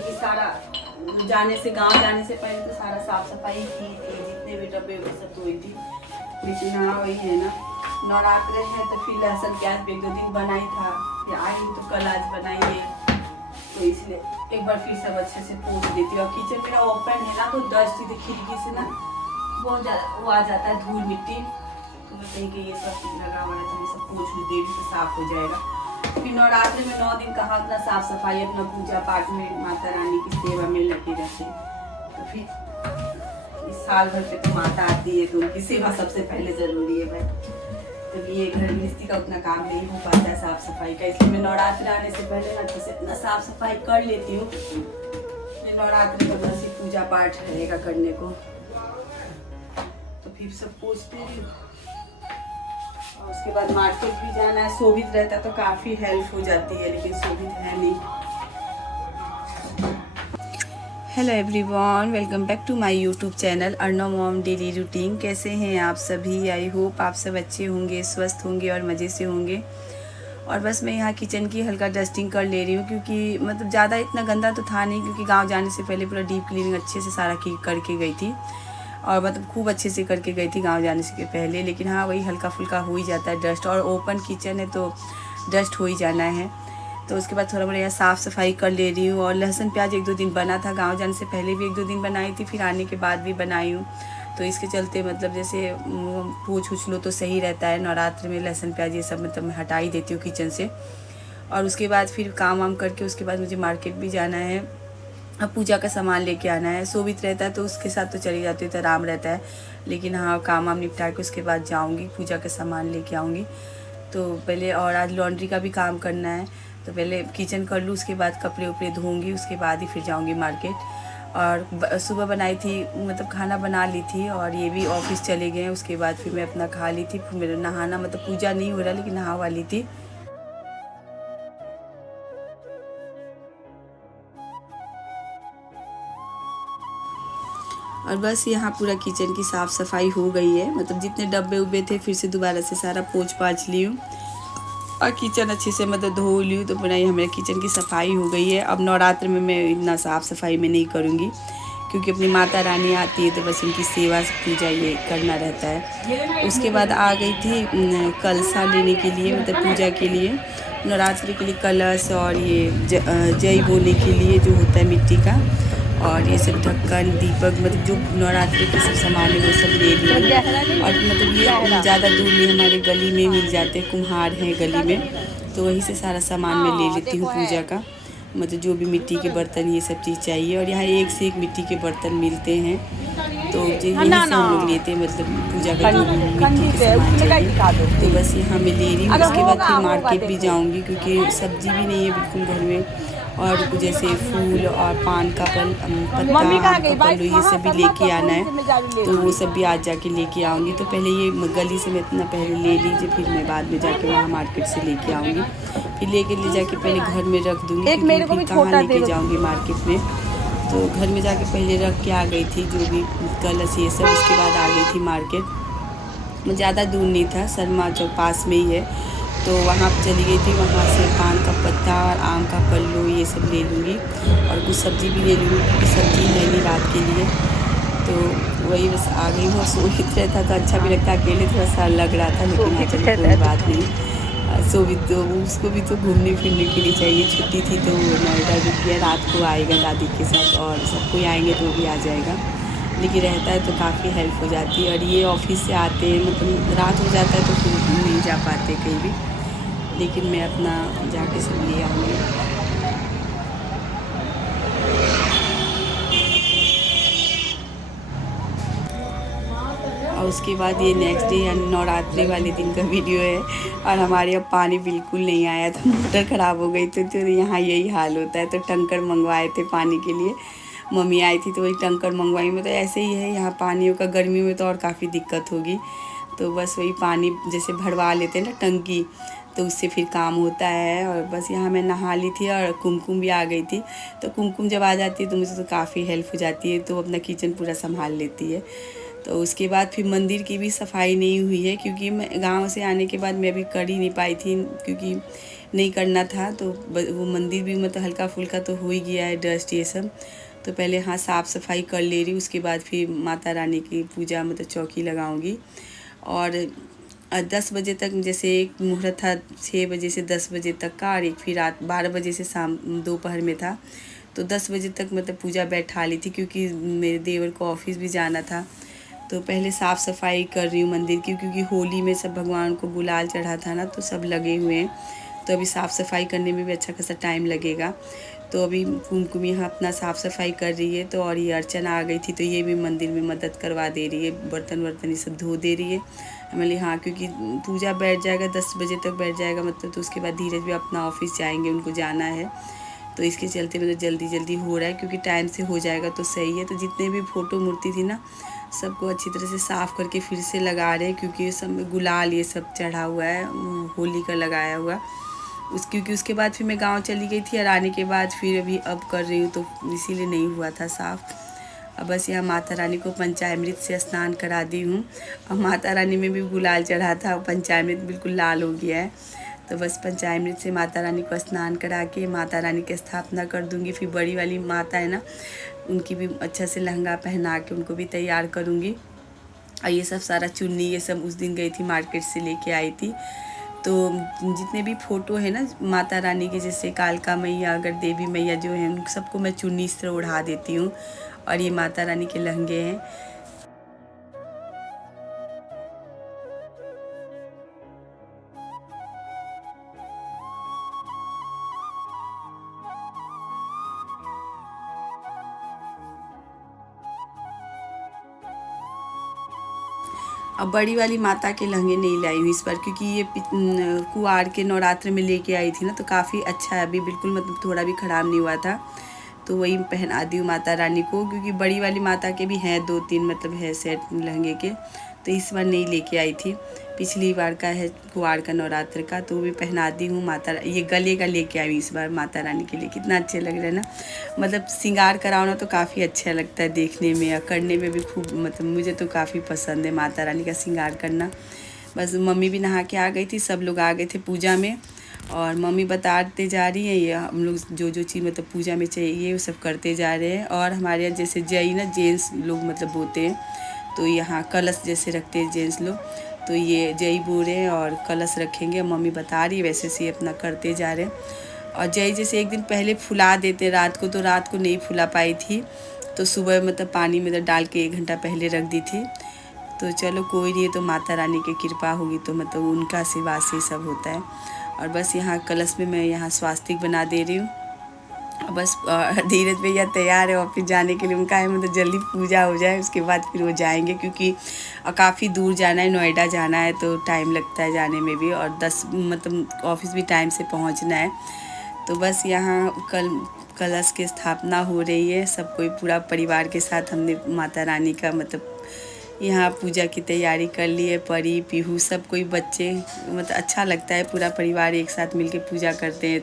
क्योंकि सारा जाने से गांव जाने से पहले तो सारा साफ सफाई की थी, जितने भी डब्बे वो सब धोई थी। लेकिन हाँ वही है ना, नवरात्र है तो फिर लहसुन प्याज भी 1-2 दिन बनाई था, फिर आई तो कल आज बनाइए, तो इसलिए एक बार फिर सब अच्छे से पोंछ देती हूँ। और किचन मेरा ओपन है ना तो डस्ट थी खिड़की से ना बहुत ज़्यादा वो आ जाता है, धूल मिट्टी, तो मैं कहीं कि ये सब लगा हुआ रहता है, सब पोंछ भी देगी तो साफ हो जाएगा। फिर नवरात्रि में 9 दिन कहाँ अपना साफ सफाई, अपना पूजा पाठ में माता रानी की सेवा में लगे रहते हैं। तो फिर इस साल भर पे तो माता आती है तो उनकी सेवा सबसे पहले जरूरी है भाई। तो ये घर गृहस्थी का उतना काम नहीं हो पाता है साफ सफाई का, इसलिए मैं नवरात्रि आने से पहले ना अच्छे से अपना साफ सफाई कर लेती हूँ। नवरात्रि में बस पूजा पाठ रहेगा करने को, तो फिर सब पोछते रही। और उसके बाद मार्केट भी जाना है, शोभित रहता तो काफ़ी हेल्प हो जाती है, लेकिन शोभित है नहीं। Hello everyone, welcome back to my YouTube channel Arnav mom daily routine. कैसे हैं आप सभी? आई होप आप सब अच्छे होंगे, स्वस्थ होंगे और मज़े से होंगे। और बस मैं यहाँ किचन की हल्का डस्टिंग कर ले रही हूँ, क्योंकि मतलब ज़्यादा इतना गंदा तो था नहीं, क्योंकि गांव जाने से पहले पूरा डीप क्लीनिंग अच्छे से सारा करके गई थी, और मतलब खूब अच्छे से करके गई थी गांव जाने से पहले। लेकिन हाँ वही हल्का फुल्का हो ही जाता है डस्ट, और ओपन किचन है तो डस्ट हो ही जाना है। तो उसके बाद थोड़ा मोड़ा यहाँ साफ़ सफाई कर ले रही हूँ। और लहसुन प्याज 1-2 दिन बना था, गांव जाने से पहले भी 1-2 दिन बनाई थी, फिर आने के बाद भी बनाई हूँ। तो इसके चलते मतलब जैसे पोंछ उछ लो तो सही रहता है। नवरात्र में लहसुन प्याज ये सब मतलब मैं हटा ही देती हूँ किचन से। और उसके बाद फिर काम वाम करके उसके बाद मुझे मार्केट भी जाना है, अब पूजा का सामान लेके आना है। शोभित रहता है तो उसके साथ तो चली जाती हूँ तो आराम रहता है, लेकिन हाँ काम वाम निपटा के उसके बाद जाऊँगी, पूजा का सामान लेके आऊँगी। तो पहले, और आज लॉन्ड्री का भी काम करना है, तो पहले किचन कर लूँ, उसके बाद कपड़े उपड़े धोऊँगी, उसके बाद ही फिर जाऊँगी मार्केट। और सुबह बनाई थी मतलब खाना बना ली थी, और ये भी ऑफिस चले गए। उसके बाद फिर मैं अपना खा ली थी, फिर मेरा नहाना मतलब पूजा नहीं हो रहा लेकिन नहा वाली थी। और बस यहाँ पूरा किचन की साफ़ सफाई हो गई है, मतलब जितने डब्बे उब्बे थे फिर से दोबारा से सारा पोंछ पाछ ली हूँ, और किचन अच्छे से मतलब धो ली हूँ। तो पूरा हमारे किचन की सफाई हो गई है। अब नवरात्र में मैं इतना साफ़ सफाई में नहीं करूँगी, क्योंकि अपनी माता रानी आती है तो बस उनकी सेवा पूजा ये करना रहता है। उसके बाद आ गई थी कलशा लेने के लिए, मतलब पूजा के लिए, नवरात्रि के लिए कलश, और ये जय बोने के लिए जो होता है मिट्टी का, और ये सब ढक्कन दीपक मतलब जो नवरात्रि के सब सामान है वो सब ले लिए। और मतलब ये ज़्यादा दूर में हमारे गली में मिल जाते हैं, कुम्हार हैं गली में, तो वहीं से सारा सामान मैं ले लेती हूँ पूजा का, मतलब जो भी मिट्टी के बर्तन ये सब चीज़ चाहिए। और यहाँ एक से एक मिट्टी के बर्तन मिलते हैं, तो यहीं से हम लोग लेते हैं, मतलब पूजा का जो मिट्टी के सामान चाहिए। तो बस यहाँ मैं ले रही हूँ। उसके बाद फिर मार्केट भी जाऊँगी, क्योंकि सब्जी भी नहीं है बिल्कुल घर में, और जैसे फूल और पान का पत्ता, आम का पल्लू, ये सब भी लेके आना है, तो वो सब भी आज जाके लेके आऊँगी। तो पहले ये गली से मैं इतना पहले ले लीजिए, फिर मैं बाद में जाके वहाँ मार्केट से लेके आऊँगी, फिर ले जाके पहले घर में रख दूँगी, क्योंकि कहाँ लेके जाऊँगी मार्केट में। तो घर में जाके पहले रख के आ गई थी जो भी कलश ये सब, उसके बाद आ गई थी मार्केट। ज़्यादा दूर नहीं था, शर्मा चौक पास में ही है, तो वहाँ चली गई थी। वहाँ से पान का पत्ता और आम का पल्लू ये सब ले लूँगी, और कुछ सब्ज़ी भी ले लूँगी, क्योंकि सब्ज़ी है नहीं रात के लिए। तो वही बस आ गई हूँ। शोभित रहता तो अच्छा भी लगता, अकेले थोड़ा सा लग रहा था, लेकिन हाँ चलिए कोई बात नहीं। शोभित तो उसको भी तो घूमने फिरने के लिए चाहिए, छुट्टी थी तो नोएडा रुक गया, रात को आएगा दादी के साथ, और सब कोई आएंगे तो भी आ जाएगा, लेकिन रहता है तो काफ़ी हेल्प हो जाती है। और ये ऑफिस से आते मतलब रात हो जाता है तो फिर नहीं जा पाते कहीं भी, लेकिन मैं अपना जाके सब ले आऊँगी। और उसके बाद ये नेक्स्ट डे यानी नवरात्रि वाले दिन का वीडियो है, और हमारे अब पानी बिल्कुल नहीं आया था, मोटर ख़राब हो गई थी, तो यहाँ यही हाल होता है। तो टंकर मंगवाए थे पानी के लिए, मम्मी आई थी तो वही टंकर मंगवाई। में तो ऐसे ही है यहाँ पानियों का, गर्मियों में तो और काफ़ी दिक्कत होगी, तो बस वही पानी जैसे भरवा लेते हैं ना टंकी, तो उससे फिर काम होता है। और बस यहाँ मैं नहा ली थी, और कुमकुम भी आ गई थी, तो कुमकुम जब आ जाती है तो मुझे तो काफ़ी हेल्प हो जाती है, तो अपना किचन पूरा संभाल लेती है। तो उसके बाद फिर मंदिर की भी सफाई नहीं हुई है, क्योंकि मैं गांव से आने के बाद मैं अभी कर ही नहीं पाई थी, क्योंकि नहीं करना था। तो वो मंदिर भी मतलब हल्का फुल्का तो हो ही गया है, डस्ट ये सब। तो पहले हाँ साफ़ सफाई कर ले रही हूँ, उसके बाद फिर माता रानी की पूजा मतलब चौकी लगाऊंगी। और 10 बजे तक जैसे एक मुहूर्त था 6 बजे से 10 बजे तक का, और एक फिर रात 12 बजे से शाम दोपहर में था। तो 10 बजे तक मतलब पूजा बैठा ली थी, क्योंकि मेरे देवर को ऑफिस भी जाना था। तो पहले साफ़ सफाई कर रही हूँ मंदिर की, क्योंकि होली में सब भगवान को गुलाल चढ़ा था ना, तो सब लगे हुए हैं। तो अभी साफ़ सफाई करने में भी अच्छा खासा टाइम लगेगा। तो अभी कुमकुम यहाँ अपना साफ़ सफाई कर रही है। तो और ये अर्चना आ गई थी, तो ये भी मंदिर में मदद करवा दे रही है, बर्तन वर्तन ये सब धो दे रही है। हमारे हाँ, क्योंकि पूजा बैठ जाएगा 10 बजे तक बैठ जाएगा मतलब, तो उसके बाद धीरज भी अपना ऑफिस जाएंगे, उनको जाना है। तो इसके चलते मतलब जल्दी जल्दी हो रहा है, क्योंकि टाइम से हो जाएगा तो सही है। तो जितने भी फ़ोटो मूर्ति थी ना, सबको अच्छी तरह से साफ़ करके फिर से लगा रहे हैं, क्योंकि ये सब में गुलाल ये सब चढ़ा हुआ है, होली का लगाया हुआ क्योंकि उसके बाद फिर मैं गांव चली गई थी, और आने के बाद फिर अभी अब कर रही हूँ, तो इसीलिए नहीं हुआ था साफ़। अब बस यहाँ माता रानी को पंचामृत से स्नान करा दी हूँ। और माता रानी में भी गुलाल चढ़ा था, पंचामृत बिल्कुल लाल हो गया है। तो बस पंचामृत से माता रानी को स्नान करा के माता रानी की स्थापना कर दूँगी। फिर बड़ी वाली माता है ना, उनकी भी अच्छा से लहंगा पहना के उनको भी तैयार करूँगी। और ये सब सारा चुन्नी ये सब उस दिन गई थी मार्केट से लेके आई थी। तो जितने भी फ़ोटो है ना माता रानी के, जैसे कालका मैया, अगर देवी मैया जो हैं, उन सबको मैं चुन्नी इस तरह ओढ़ा देती हूँ। और ये माता रानी के लहंगे हैं। अब बड़ी वाली माता के लहंगे नहीं लाई हूँ इस बार, क्योंकि ये कुआर के नवरात्र में लेके आई थी ना, तो काफ़ी अच्छा है, अभी बिल्कुल मतलब थोड़ा भी ख़राब नहीं हुआ था। तो वही पहना दी हूँ माता रानी को, क्योंकि बड़ी वाली माता के भी हैं 2-3 मतलब है सेट लहंगे के। तो इस बार नहीं लेके आई थी, पिछली बार का है कुआर का नवरात्र का, तो वो भी पहना दी हूँ। ये गले का लेके आई इस बार माता रानी के लिए। कितना अच्छे लग रहे हैं ना, मतलब श्रृंगार कराओ ना तो काफ़ी अच्छा लगता है देखने में, और करने में भी खूब, मतलब मुझे तो काफ़ी पसंद है माता रानी का श्रृंगार करना। बस मम्मी भी नहा के आ गई थी, सब लोग आ गए थे पूजा में। और मम्मी बताते जा रही है, ये हम लोग जो जो चीज़ मतलब पूजा में चाहिए वो सब करते जा रहे हैं। और हमारे यहाँ जैसे जय ना जेंट्स लोग मतलब बोते हैं, तो यहाँ कलश जैसे रखते हैं जेंट्स लोग, तो ये जय बो रहे हैं और कलश रखेंगे। मम्मी बता रही है, वैसे से अपना करते जा रहे हैं। और जय जैसे एक दिन पहले फुला देते हैं रात को, तो रात को नहीं फुला पाई थी, तो सुबह मतलब पानी में डाल के 1 घंटा पहले रख दी थी। तो चलो कोई नहीं, तो माता रानी की कृपा होगी, तो मतलब उनका आशीर्वाद से सब होता है। और बस यहाँ कलश में मैं यहाँ स्वास्तिक बना दे रही हूँ। बस धीरज भैया तैयार है ऑफिस जाने के लिए, उनका है मतलब जल्दी पूजा हो जाए उसके बाद फिर वो जाएंगे, क्योंकि काफ़ी दूर जाना है, नोएडा जाना है, तो टाइम लगता है जाने में भी, और 10 मतलब ऑफिस भी टाइम से पहुंचना है। तो बस यहाँ कलश की स्थापना हो रही है, सब कोई पूरा परिवार के साथ हमने माता रानी का मतलब यहाँ पूजा की तैयारी कर ली है। परी पीहू सब कोई बच्चे, मतलब अच्छा लगता है पूरा परिवार एक साथ मिलके पूजा करते हैं।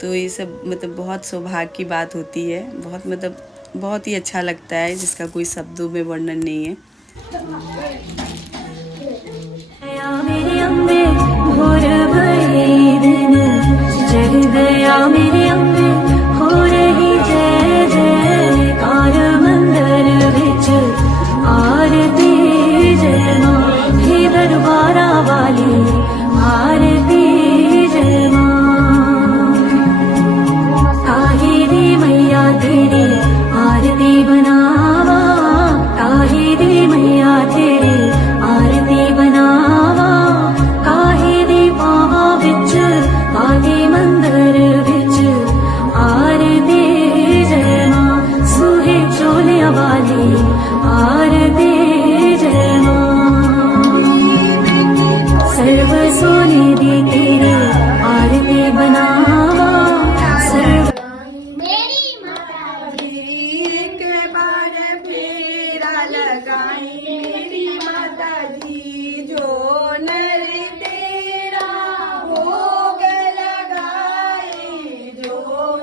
तो ये सब मतलब बहुत सौभाग्य की बात होती है, बहुत मतलब बहुत ही अच्छा लगता है, जिसका कोई शब्दों में वर्णन नहीं है। मेरे अम्बे भोर भई दिन जग गया, मेरे अम्बे हो रही जय जयकार मंदिर विच आरती जय मां, हे दरबारा वाली आरती जय मां, ताही दी मैया तेरी आरती बनावा, ताही दी मैया तेरी आरती बनावा, काहे दी पावा विच आदि मंदिर विच आरती जय मां, सूहे चोलिया वाली आरती जय मां, सर्व सोने दी तेरी आरती बनावा, सर्व मेरी माता जी के बार फेरा लगाई, मेरी माता जी जो नर तेरा भोग लगाए, जो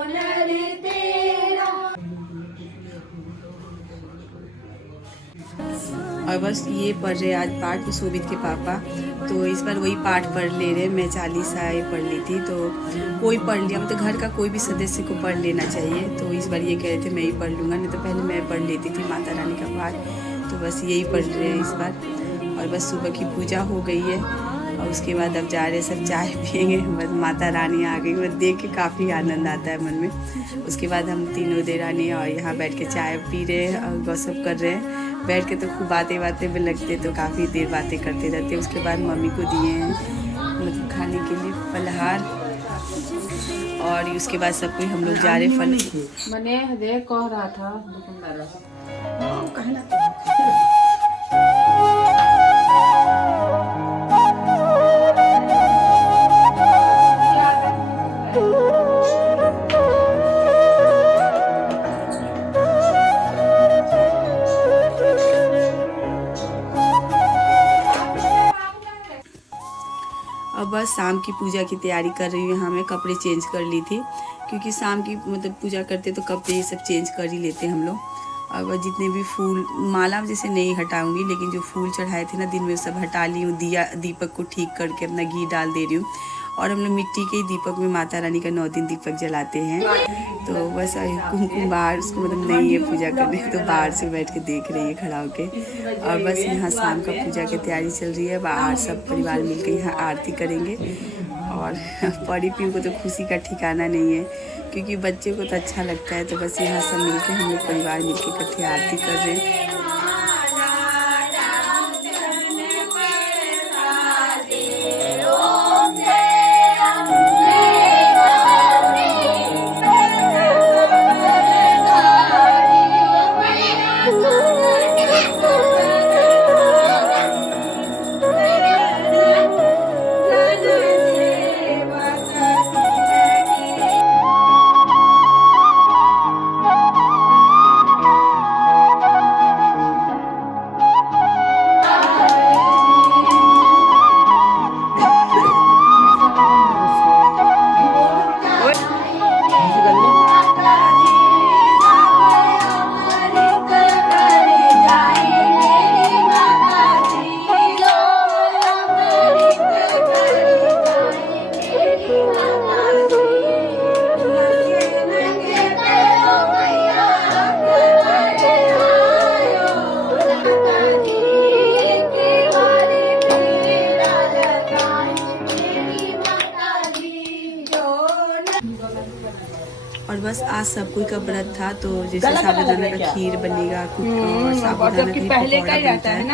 नर तेरा। और बस ये पढ़ रहे आज पाठ, शोभित के पापा। तो इस बार वही पाठ पढ़ ले रहे। मैं 40 आए पढ़ ली थी, तो कोई पढ़ लिया, मतलब घर का कोई भी सदस्य को पढ़ लेना चाहिए। तो इस बार ये कह रहे थे मैं ही पढ़ लूँगा, नहीं तो पहले मैं पढ़ लेती थी माता रानी का पाठ। तो बस यही पढ़ रहे हैं इस बार। और बस सुबह की पूजा हो गई है और उसके बाद अब जा रहे सब चाय पियेंगे। बस माता रानी आ गई, बस देख के काफ़ी आनंद आता है मन में। उसके बाद हम तीनों देरानी और यहाँ बैठ के चाय पी रहे हैं और गॉसिप कर रहे हैं। बैठ के तो खूब बातें में लगते, तो काफ़ी देर बातें करते रहते। उसके बाद मम्मी को दिए हैं मतलब खाने के लिए फलहार, और उसके बाद सब कोई हम लोग जा रहे फल मैंने देख कह रहा था दुकानदार अब बस शाम की पूजा की तैयारी कर रही हूँ। यहाँ मैं कपड़े चेंज कर ली थी, क्योंकि शाम की मतलब पूजा करते तो कपड़े ये सब चेंज कर ही लेते हम लोग। और जितने भी फूल माला जैसे नहीं हटाऊंगी, लेकिन जो फूल चढ़ाए थे ना दिन में सब हटा ली हूँ। दीपक को ठीक करके अपना घी डाल दे रही हूँ। और हम लोग मिट्टी के दीपक में माता रानी का 9 दिन दीपक जलाते हैं। तो बस कुमकुम बाहर उसको मतलब नहीं है पूजा करने, तो बाहर से बैठ के देख रही है खड़ा होके। और बस यहाँ शाम का पूजा की तैयारी चल रही है। बाहर सब परिवार मिलकर यहाँ आरती करेंगे। और परी पी को तो खुशी का ठिकाना नहीं है, क्योंकि बच्चे को तो अच्छा लगता है। तो बस यहाँ सब मिलकर हम लोग परिवार मिलकर इकट्ठे आरती कर रहे हैं। और बस आज सब कोई का व्रत था, तो जैसे साबूदाना का खीर बनेगा, और साबूदाना का पकौड़ा बनता है,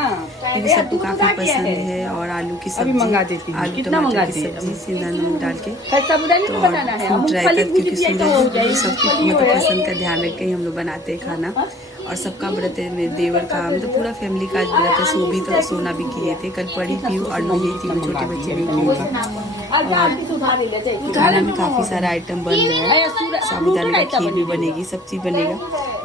क्योंकि सबको काफी पसंद है। और आलू की सब्जी, आलू टमाटर की सब्जी सिंधा नमक डाल के, तो फूट रायता, क्योंकि सूरज सबकी मतलब पसंद का ध्यान रख के हम लोग बनाते हैं खाना। और सबका व्रत है, मेरे देवर का मतलब पूरा फैमिली का आज व्रत है। सो भी तो सोना भी किए थे, कल पड़ी पीऊ और मैं थी, वो छोटे बच्चे भी किए थे। और खाना में काफ़ी सारा आइटम बन रहा है। साबूदाना का खीर भी बनेगी, सब चीज़ बनेगा।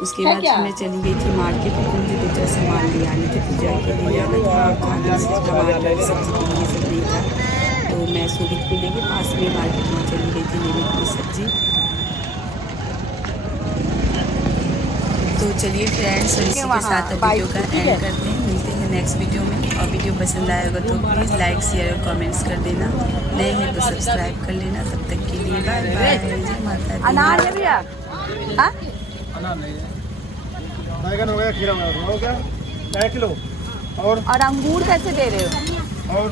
उसके बाद मैं चली गई थी मार्केट में, मुझे 2-4 सामान ले आने थे पूजा के लिए आना था। और खाने से टमाटर सब्जी के लिए सब नहीं था, तो मैं सुबित को लेके पास में मार्केट में चली गई थी लेने के लिए सब्जी। तो चलिए फ्रेंड्स, इसी के साथ वीडियो का एंड करते हैं। मिलते हैं नेक्स्ट वीडियो में। और वीडियो पसंद आएगा तो प्लीज़ लाइक शेयर और कमेंट्स कर देना। नए हैं तो सब्सक्राइब कर लेना। तब तक के लिए बाय बाय। जय माता दी। अनार है भैया? अनार नहीं है, बैगन हो गया, खीरा हो गया, 1 किलो। और अंगूर कैसे दे रहे हो? और